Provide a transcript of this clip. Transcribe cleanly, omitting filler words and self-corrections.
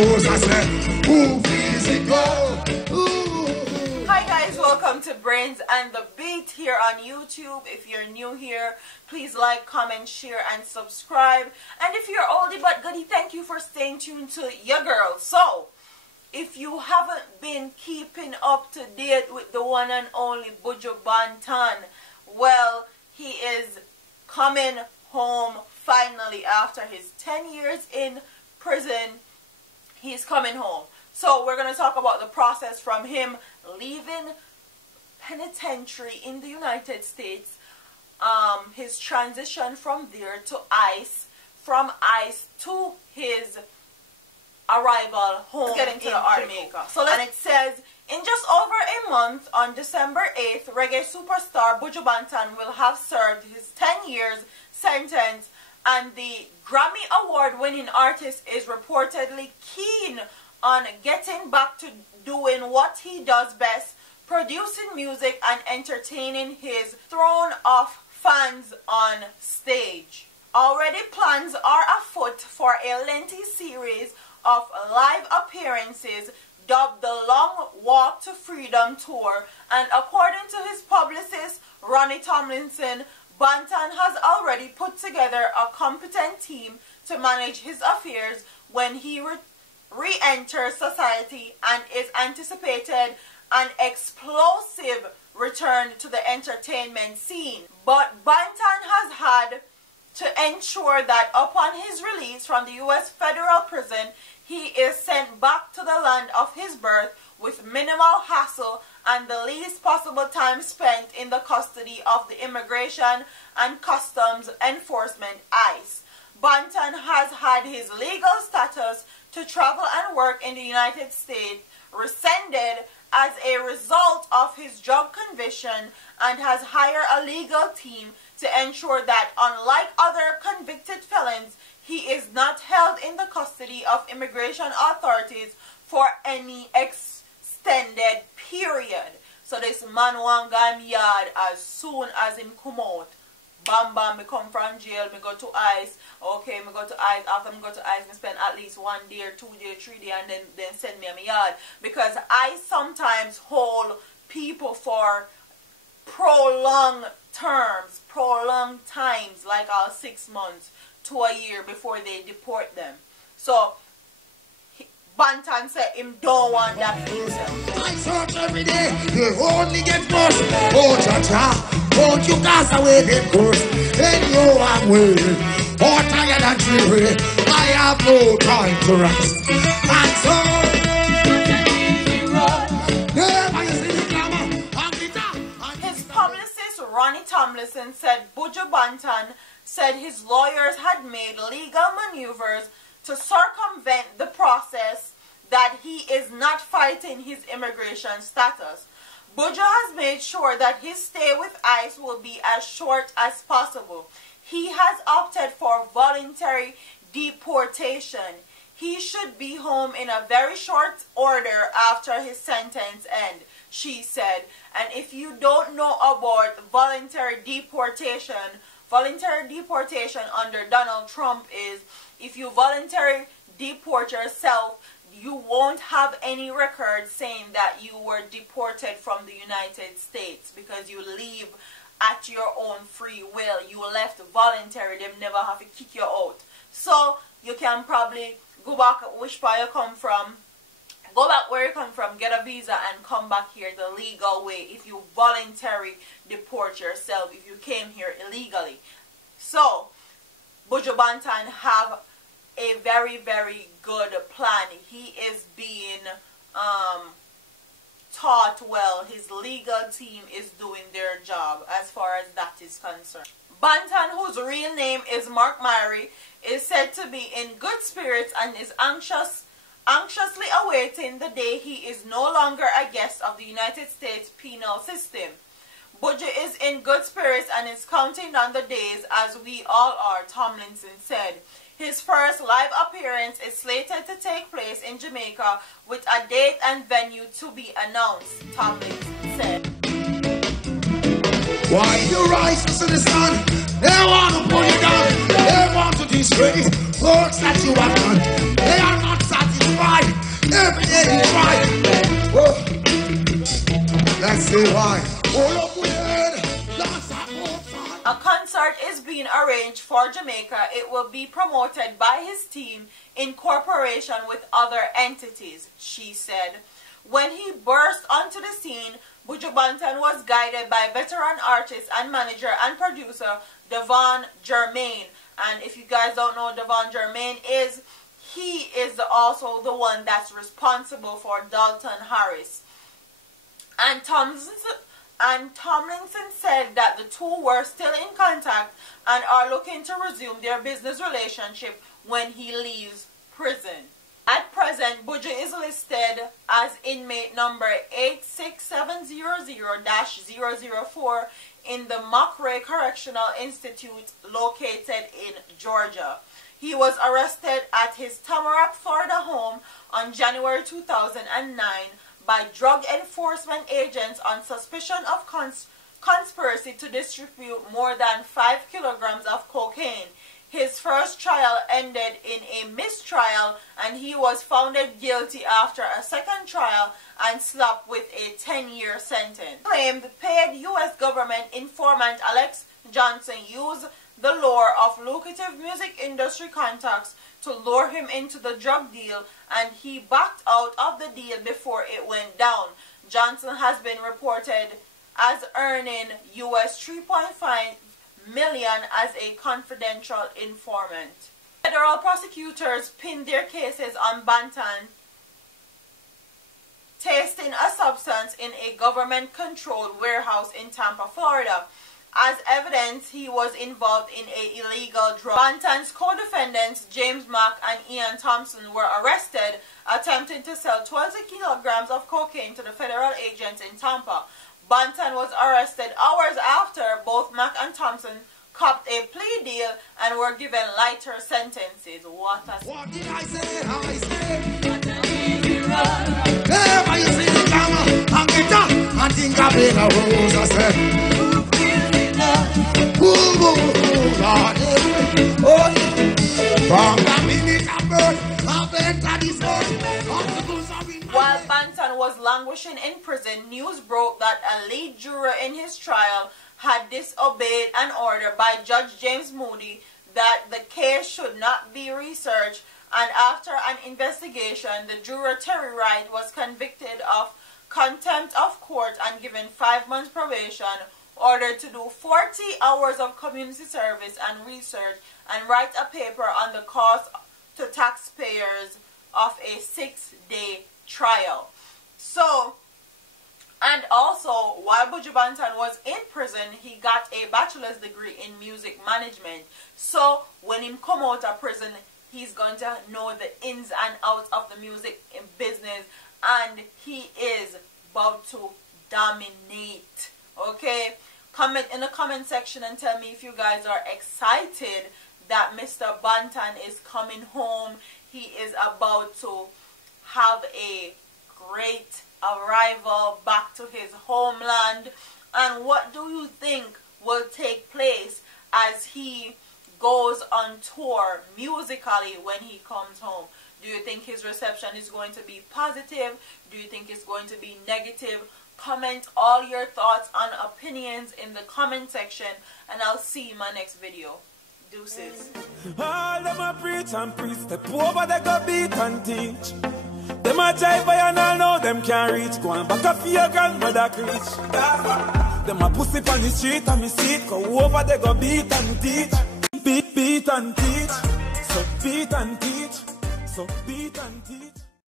goes. I said, who feels it go? Ooh. Hi guys, welcome to Brains and the Beat here on YouTube. If you're new here, please like, comment, share, and subscribe. And if you're oldie but goodie, thank you for staying tuned to your girl. So, if you haven't been keeping up to date with the one and only Buju Banton, well, he is coming home finally after his 10 years in prison. He's coming home. So we're going to talk about the process from him leaving penitentiary in the United States, his transition from there to ICE, from ICE to his arrival home in Jamaica. So and it says, in just over a month, on December 8th, reggae superstar Buju Banton will have served his 10 years sentence, and the Grammy Award-winning artist is reportedly keen on getting back to doing what he does best, producing music and entertaining his throne of fans on stage. Already plans are afoot for a lengthy series of live appearances dubbed the Long Walk to Freedom Tour, and according to his publicist Ronnie Tomlinson, Banton has already put together a competent team to manage his affairs when he re-enters society, and is anticipated an explosive return to the entertainment scene. But Banton has had to ensure that upon his release from the U.S. federal prison, he is sent back to the land of his birth with minimal hassle and the least possible time spent in the custody of the Immigration and Customs Enforcement, ICE. Banton has had his legal status to travel and work in the United States rescinded as a result of his drug conviction, and has hired a legal team to ensure that, unlike other convicted felons, he is not held in the custody of immigration authorities for any extended period. So this man want go in yard as soon as him come out. Bam bam, me come from jail, me go to ICE. Okay, me go to ICE. After me go to ICE, me spend at least 1 day, 2 days, 3 days, and then send me a my yard. Because ICE sometimes hold people for prolonged terms, prolonged times, like 6 months to a year before they deport them. So Banton said him don't want that for himself. I search every day, you only get worse. Oh, cha-cha. Won't you cast away the curse? Then you are waiting, more tired than dreary. I have no time to rest. And so, his publicist Ronnie Tomlinson said Buju Banton said his lawyers had made legal maneuvers to circumvent the process, that he is not fighting his immigration status. Buju has made sure that his stay with ICE will be as short as possible. He has opted for voluntary deportation. He should be home in a very short order after his sentence ends, she said. And if you don't know about voluntary deportation under Donald Trump is, if you voluntarily deport yourself, you won't have any record saying that you were deported from the United States, because you leave at your own free will. You left voluntary. They never have to kick you out. So you can probably go back which part you come from, go back where you come from, get a visa, and come back here the legal way if you voluntarily deport yourself, if you came here illegally. So Buju Banton have a very, very good plan. He is being taught well. His legal team is doing their job as far as that is concerned. Banton, whose real name is Mark Myrie, is said to be in good spirits and is anxiously awaiting the day he is no longer a guest of the United States penal system. Buju is in good spirits and is counting down the days, as we all are, Tomlinson said. His first live appearance is slated to take place in Jamaica, with a date and venue to be announced, Tomlinson said. Why you rise to the sun? They want to pull you down. They want to disgrace works that you have done. They are not satisfied. say why. All up with head. That's a A concert is being arranged for Jamaica. It will be promoted by his team in cooperation with other entities, she said. When he burst onto the scene, Buju Banton was guided by veteran artist and manager and producer Devon Germain. And if you guys don't know Devon Germain is, he is also the one that's responsible for Dalton Harris. And Tomlinson said that the two were still in contact and are looking to resume their business relationship when he leaves prison. At present, Buju is listed as inmate number 86700-004 in the Mockery Correctional Institute located in Georgia. He was arrested at his Tamarack, Florida home on January 2009 by drug enforcement agents on suspicion of conspiracy to distribute more than 5 kilograms of cocaine. His first trial ended in a mistrial and he was found guilty after a second trial and slapped with a 10-year sentence. Claimed paid U.S. government informant Alex Johnson used the lure of lucrative music industry contacts to lure him into the drug deal, and he backed out of the deal before it went down. Johnson has been reported as earning US $3.5 million as a confidential informant. Federal prosecutors pinned their cases on Banton tasting a substance in a government-controlled warehouse in Tampa, Florida. As evidence, he was involved in an illegal drug. Banton's co-defendants, James Mack and Ian Thompson, were arrested attempting to sell 12 kilograms of cocaine to the federal agents in Tampa. Banton was arrested hours after both Mack and Thompson copped a plea deal and were given lighter sentences. What did I say? How I say? Never you see the camera and get up and think I've been a rose, I said. While Banton was languishing in prison, news broke that a lead juror in his trial had disobeyed an order by Judge James Moody that the case should not be researched, and after an investigation, the juror Terry Wright was convicted of contempt of court and given 5 months probation, ordered to do 40 hours of community service and research and write a paper on the cost to taxpayers of a 6-day trial. So, and also, while Buju Banton was in prison, he got a bachelor's degree in music management. So, when he come out of prison, he's going to know the ins and outs of the music business, and he is about to dominate. Okay? Comment in the comment section and tell me if you guys are excited that Mr. Banton is coming home. He is about to have a great arrival back to his homeland. And what do you think will take place as he goes on tour musically when he comes home? Do you think his reception is going to be positive? Do you think it's going to be negative? Comment all your thoughts and opinions in the comment section, and I'll see you in my next video. Deuces. All them a preach and preach, step over they go beat and teach. Them a jive by and all know them can't reach. Go on back up for your grandmother preach. Them a pussy on the street and me see it. Go over they go beat and teach. Beat and teach. So beat and teach. So beat and teach.